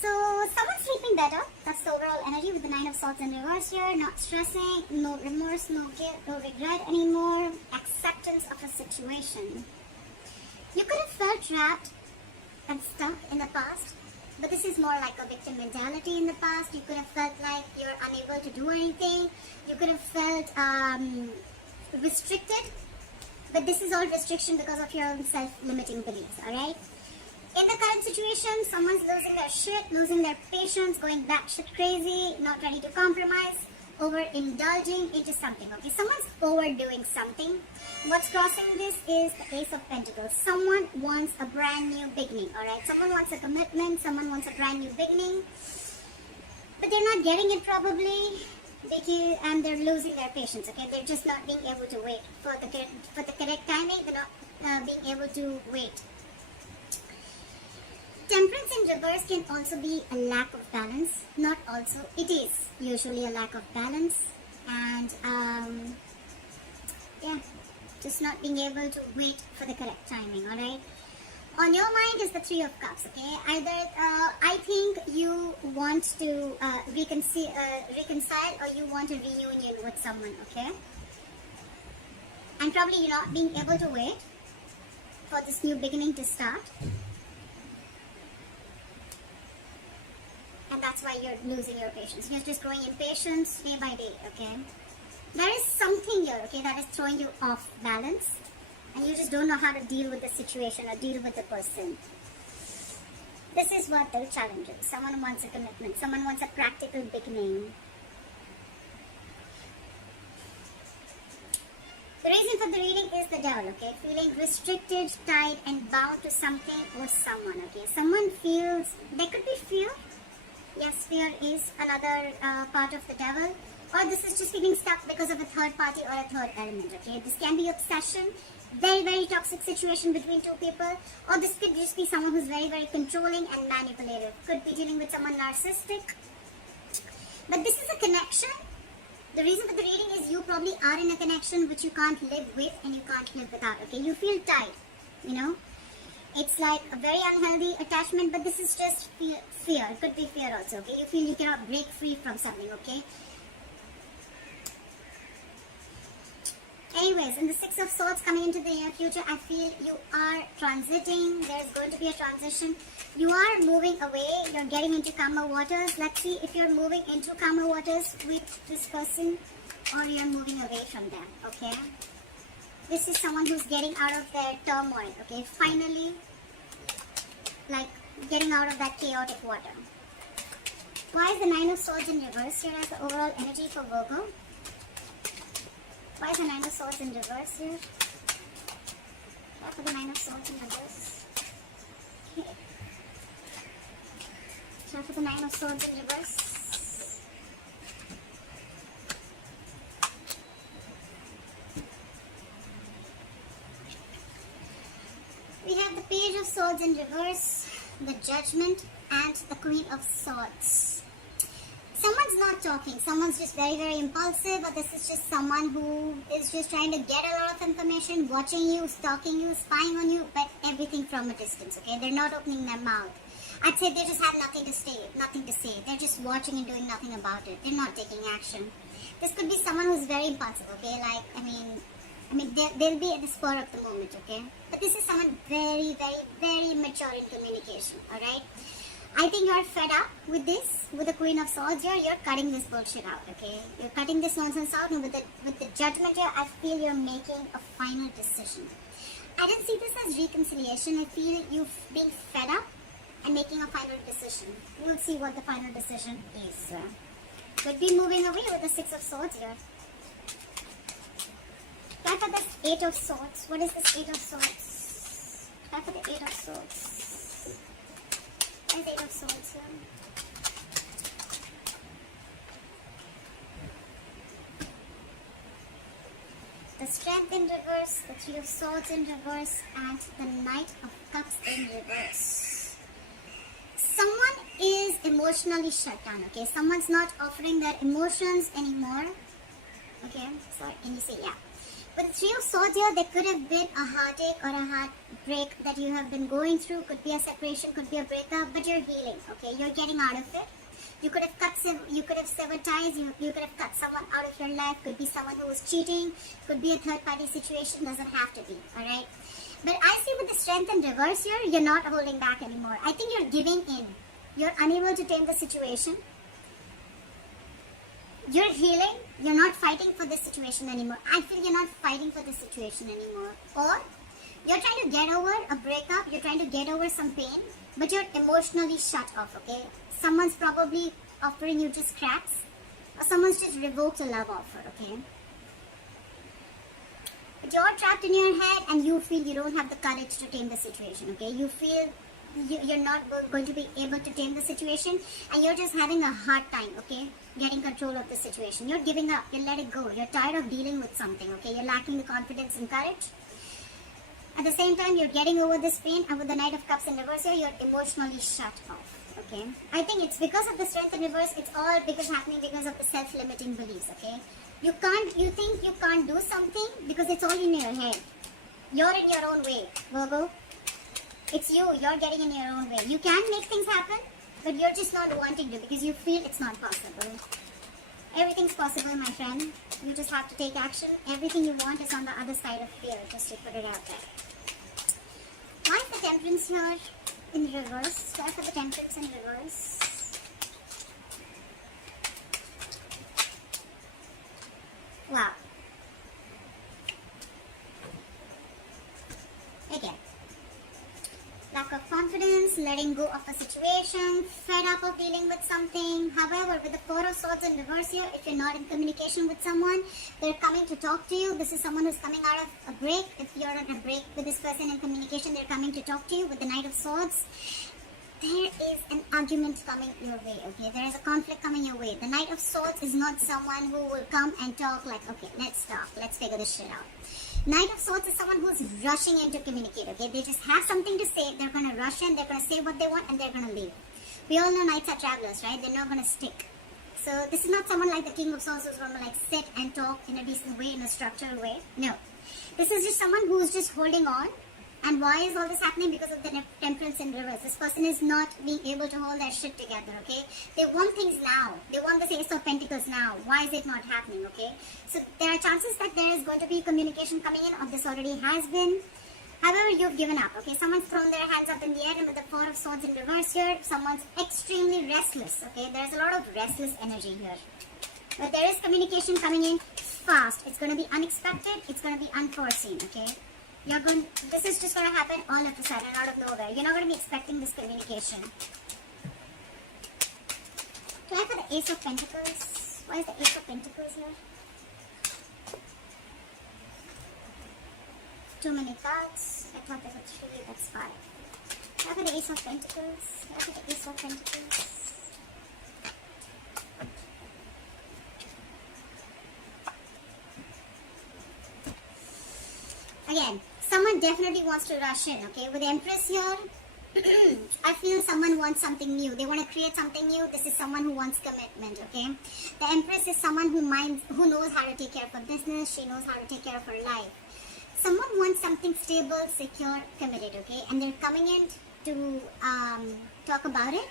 So someone's sleeping better. That's the overall energy with the Nine of Swords in reverse here. Not stressing, no remorse, no guilt, no regret anymore. Acceptance of a situation. You could have felt trapped and stuck in the past, but this is more like a victim mentality in the past. You could have felt like you're unable to do anything. You could have felt restricted, but this is all restriction because of your own self-limiting beliefs, alright? In the current situation, someone's losing their shit, losing their patience, going batshit crazy, not ready to compromise, overindulging into something, okay? Someone's overdoing something. What's crossing this is the Ace of Pentacles. Someone wants a brand new beginning, alright? Someone wants a commitment, someone wants a brand new beginning, but they're not getting it probably, and they're losing their patience, okay? They're just not being able to wait for the correct timing. They're not being able to wait. Temperance in reverse can also be a lack of balance. Not also, it is usually a lack of balance. And yeah, just not being able to wait for the correct timing, alright? On your mind is the Three of Cups, okay? Either, I think you want to reconcile or you want a reunion with someone, okay? And probably you're not being able to wait for this new beginning to start. And that's why you're losing your patience. You're just growing impatience day by day, okay? There is something here, okay, that is throwing you off balance. And you just don't know how to deal with the situation or deal with the person. This is what the challenge is. Someone wants a commitment. Someone wants a practical beginning. The reason for the reading is the Devil, okay? Feeling restricted, tied, and bound to something or someone, okay? Someone feels, there could be fear. Yes, fear is another part of the Devil. Or this is just feeling stuck because of a third party or a third element, okay? This can be obsession, very, very toxic situation between two people. Or this could just be someone who's very, very controlling and manipulative. Could be dealing with someone narcissistic. But this is a connection. The reason for the reading is you probably are in a connection which you can't live with and you can't live without, okay? You feel tied, you know? It's like a very unhealthy attachment, but this is just fear. It could be fear also, okay? You feel you cannot break free from something, okay? Anyways, in the Six of Swords coming into the near future, I feel you are transiting. There's going to be a transition. You are moving away. You're getting into calmer waters. Let's see if you're moving into calmer waters with this person or you're moving away from them, okay? This is someone who's getting out of their turmoil, okay? Finally, like getting out of that chaotic water. Why is the Nine of Swords in reverse here as the overall energy for Virgo? Why is the Nine of Swords in reverse here? Why for the Nine of Swords in reverse? Okay. Try for the Nine of Swords in reverse. We have the Page of Swords in reverse, the Judgment, and the Queen of Swords. Someone's not talking. Someone's just very, very impulsive, or this is just someone who is just trying to get a lot of information, watching you, stalking you, spying on you, but everything from a distance, okay? They're not opening their mouth. I'd say they just have nothing to say. They're just watching and doing nothing about it. They're not taking action. This could be someone who's very impulsive, okay? Like, I mean, they'll be at the spur of the moment, okay? But this is someone very, very, very mature in communication, alright? I think you're fed up with this, with the Queen of Swords here. You're cutting this bullshit out, okay? You're cutting this nonsense out, and with the Judgment here, I feel you're making a final decision. I didn't see this as reconciliation. I feel you being fed up and making a final decision. We'll see what the final decision is. Could be moving away with the Six of Swords here. Try for this Eight of Swords. What is this Eight of Swords? Try for the Eight of Swords. What is Eight of Swords here? The Strength in reverse, the Three of Swords in reverse, and the Knight of Cups in reverse. Someone is emotionally shut down, okay? Someone's not offering their emotions anymore. Okay, sorry, can you say yeah? With the Three of Swords here, there could have been a heartache or a heartbreak that you have been going through. Could be a separation, could be a breakup, but you're healing, okay? You're getting out of it. You could have severed ties, you could have cut someone out of your life. Could be someone who was cheating, could be a third-party situation, doesn't have to be, alright? But I see with the Strength in reverse here, you're not holding back anymore. I think you're giving in. You're unable to tame the situation. You're healing. You're not fighting for this situation anymore. I feel you're not fighting for this situation anymore. Or you're trying to get over a breakup. You're trying to get over some pain. But you're emotionally shut off, okay? Someone's probably offering you just cracks. Or someone's just revoked a love offer, okay? But you're trapped in your head and you feel you don't have the courage to tame the situation, okay? You feel you're not going to be able to tame the situation and you're just having a hard time, okay? Getting control of the situation. You're giving up. You let it go. You're tired of dealing with something, okay? You're lacking the confidence and courage. At the same time, you're getting over this pain, and with the Knight of Cups in reverse here, you're emotionally shut off, okay? I think it's because of the Strength in reverse. It's all happening because of the self-limiting beliefs, okay? You think you can't do something because it's all in your head. You're in your own way, Virgo. It's you're getting in your own way. You can make things happen, but you're just not wanting to because you feel it's not possible. Everything's possible, my friend. You just have to take action. Everything you want is on the other side of fear, just to put it out there. Why is the Temperance here in reverse? Why for the Temperance in reverse? Wow. Again. Lack of confidence, letting go of a situation, fed up of dealing with something. However, with the Four of Swords in reverse here, if you're not in communication with someone, they're coming to talk to you. This is someone who's coming out of a break. If you're at a break with this person in communication, they're coming to talk to you. With the Knight of Swords, there is an argument coming your way, okay? There is a conflict coming your way. The Knight of Swords is not someone who will come and talk like, okay, let's talk, let's figure this shit out. Knight of Swords is someone who's rushing in to communicate, okay? They just have something to say, they're going to rush in, they're going to say what they want, and they're going to leave. We all know Knights are travelers, right? They're not going to stick. So this is not someone like the King of Swords who's going to like sit and talk in a decent way, in a structured way. No. This is just someone who's just holding on. And why is all this happening? Because of the Temperance in reverse. This person is not being able to hold their shit together, okay? They want things now. They want the Ace of Pentacles now. Why is it not happening, okay? So there are chances that there is going to be communication coming in, or this already has been. However, you've given up, okay? Someone's thrown their hands up in the air, and with the Four of Swords in reverse here, someone's extremely restless, okay? There's a lot of restless energy here. But there is communication coming in fast. It's going to be unexpected. It's going to be unforeseen, okay? This is just going to happen all of a sudden, out of nowhere. You're not going to be expecting this communication. Try for the Ace of Pentacles. Why is the Ace of Pentacles here? Too many cards. I thought there were 3, that's 5. Try for the Ace of Pentacles. Try for the Ace of Pentacles. Again, someone definitely wants to rush in, okay? With the Empress here, I feel someone wants something new. They want to create something new. This is someone who wants commitment, okay? The Empress is someone who knows how to take care of her business. She knows how to take care of her life. Someone wants something stable, secure, committed, okay? And they're coming in to talk about it.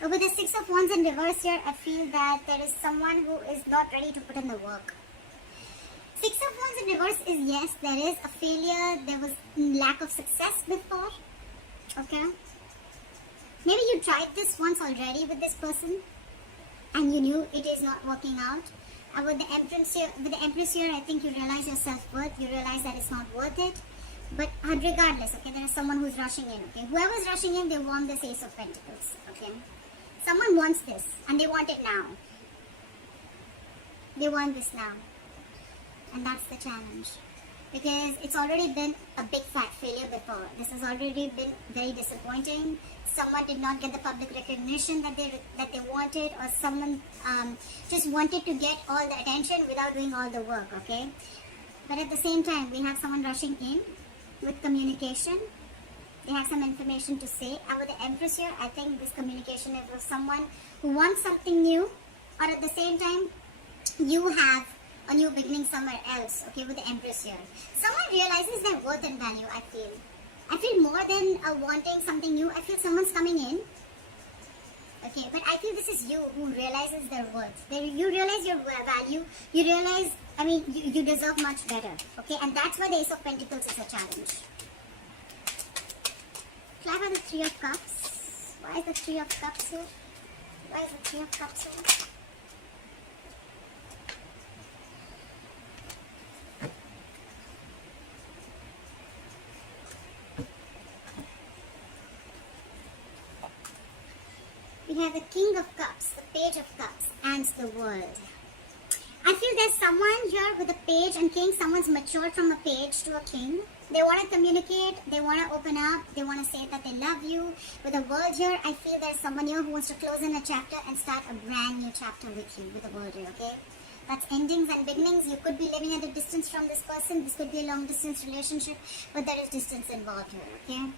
But with the Six of Wands in reverse here, I feel that there is someone who is not ready to put in the work. Six of Wands in reverse is, yes, there is a failure, there was lack of success before, okay? Maybe you tried this once already with this person and you knew it is not working out. And with the Empress here, I think you realize your self-worth, you realize that it's not worth it. But regardless, okay, there is someone who's rushing in, okay? Whoever's rushing in, they want this Ace of Pentacles, okay? Someone wants this and they want it now. They want this now. And that's the challenge, because it's already been a big fat failure before. This has already been very disappointing. Someone did not get the public recognition that they wanted, or someone just wanted to get all the attention without doing all the work, okay? But at the same time, we have someone rushing in with communication. They have some information to say. And with the Empress here, I think this communication is with someone who wants something new, or at the same time, you have a new beginning somewhere else, okay, with the Empress here. Someone realizes their worth and value, I feel. I feel more than wanting something new, I feel someone's coming in. Okay, but I feel this is you who realizes their worth. You realize your value, you realize, I mean, you deserve much better, okay, and that's why the Ace of Pentacles is a challenge. Why are the Three of Cups? Why is the Three of Cups here? Why is the Three of Cups here? We have the King of Cups, the Page of Cups, and the World. I feel there's someone here with a page and king. Someone's matured from a page to a king. They want to communicate, they want to open up, they want to say that they love you. With the World here, I feel there's someone here who wants to close in a chapter and start a brand new chapter with you, with the World here, okay? That's endings and beginnings. You could be living at a distance from this person. This could be a long distance relationship, but there is distance involved here, okay?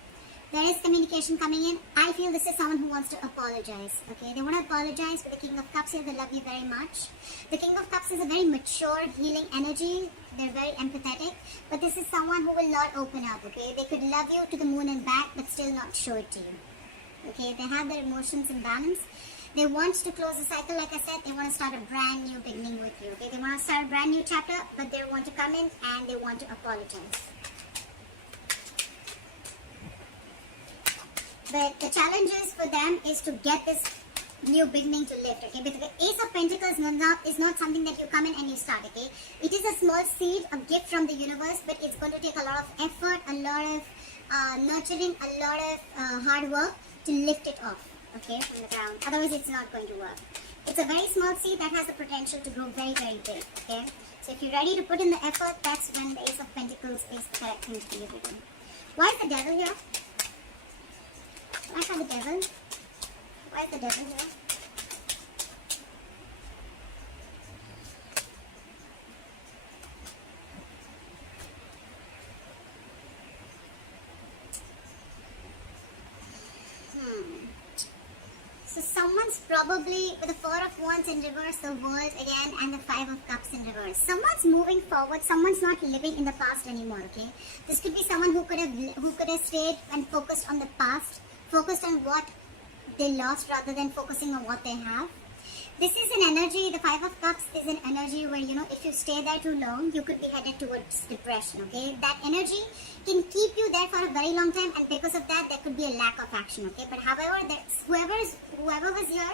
There is communication coming in. I feel this is someone who wants to apologize. Okay, they want to apologize for the King of Cups here. They love you very much. The King of Cups is a very mature, healing energy. They're very empathetic. But this is someone who will not open up. Okay, they could love you to the moon and back, but still not show it to you. Okay, they have their emotions in balance. They want to close the cycle, like I said. They want to start a brand new beginning with you. Okay, they want to start a brand new chapter, but they want to come in and they want to apologize. But the challenge is for them is to get this new beginning to lift, okay? Because the Ace of Pentacles is not something that you come in and you start, okay? It is a small seed, a gift from the universe, but it's going to take a lot of effort, a lot of nurturing, a lot of hard work to lift it off, okay, from the ground. Otherwise, it's not going to work. It's a very small seed that has the potential to grow very, very big, okay? So if you're ready to put in the effort, that's when the Ace of Pentacles is the correct thing to be doing. Why is the Devil here? Why is the Devil? Why is the Devil here? So someone's probably with the Four of Wands in reverse, the World again, and the Five of Cups in reverse. Someone's moving forward. Someone's not living in the past anymore. Okay, this could be someone who could have stayed and focused on the past, focused on what they lost rather than focusing on what they have. This is an energy, the Five of Cups is an energy where, you know, if you stay there too long, you could be headed towards depression, okay? That energy can keep you there for a very long time, and because of that, there could be a lack of action, okay? But however, whoever was here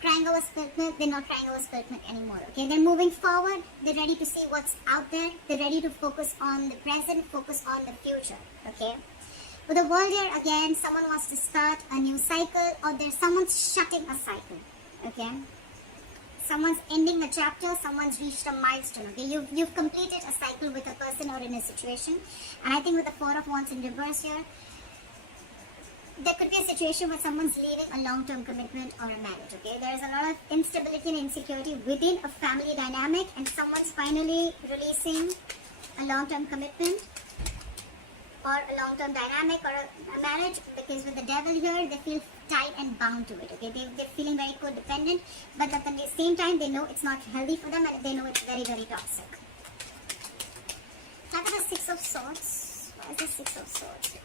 crying over spilt milk, they're not crying over spilt milk anymore, okay? They're moving forward, they're ready to see what's out there, they're ready to focus on the present, focus on the future, okay? With the World here, again, someone wants to start a new cycle, or there's someone's shutting a cycle. Okay, someone's ending a chapter, someone's reached a milestone. Okay, you've completed a cycle with a person or in a situation, and I think with the Four of Wands in reverse here, there could be a situation where someone's leaving a long-term commitment or a marriage. Okay, there is a lot of instability and insecurity within a family dynamic, and someone's finally releasing a long-term commitment or a long-term dynamic or a marriage, because with the Devil here, they feel tied and bound to it, okay? They're feeling very codependent, but at the same time, they know it's not healthy for them, and they know it's very, very toxic. Talk about the Six of Swords. Why is the Six of Swords here?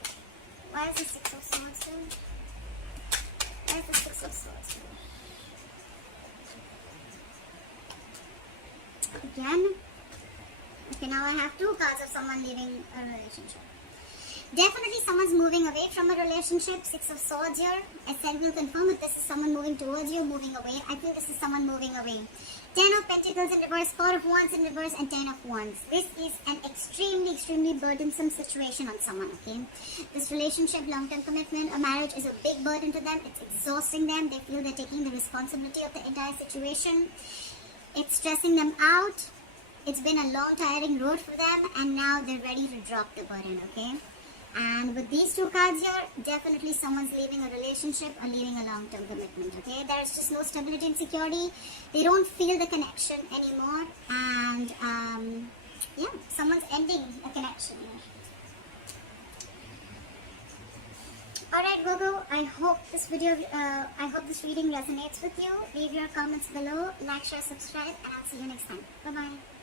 Why is the Six of Swords here? Why is the Six of Swords here? Again. Okay, now I have two cards of someone leaving a relationship. Definitely someone's moving away from a relationship. Six of Swords here. I said we'll confirm if this is someone moving towards you, moving away. I think this is someone moving away. Ten of Pentacles in reverse, Four of Wands in reverse, and Ten of Wands. This is an extremely, extremely burdensome situation on someone, okay? This relationship, long-term commitment, a marriage is a big burden to them. It's exhausting them. They feel they're taking the responsibility of the entire situation. It's stressing them out. It's been a long, tiring road for them, and now they're ready to drop the burden, okay? And with these two cards here, definitely someone's leaving a relationship or leaving a long-term commitment, okay? There's just no stability and security. They don't feel the connection anymore. And, yeah, someone's ending a connection here. Alright Virgo, I hope this reading resonates with you. Leave your comments below, like, share, subscribe, and I'll see you next time. Bye bye.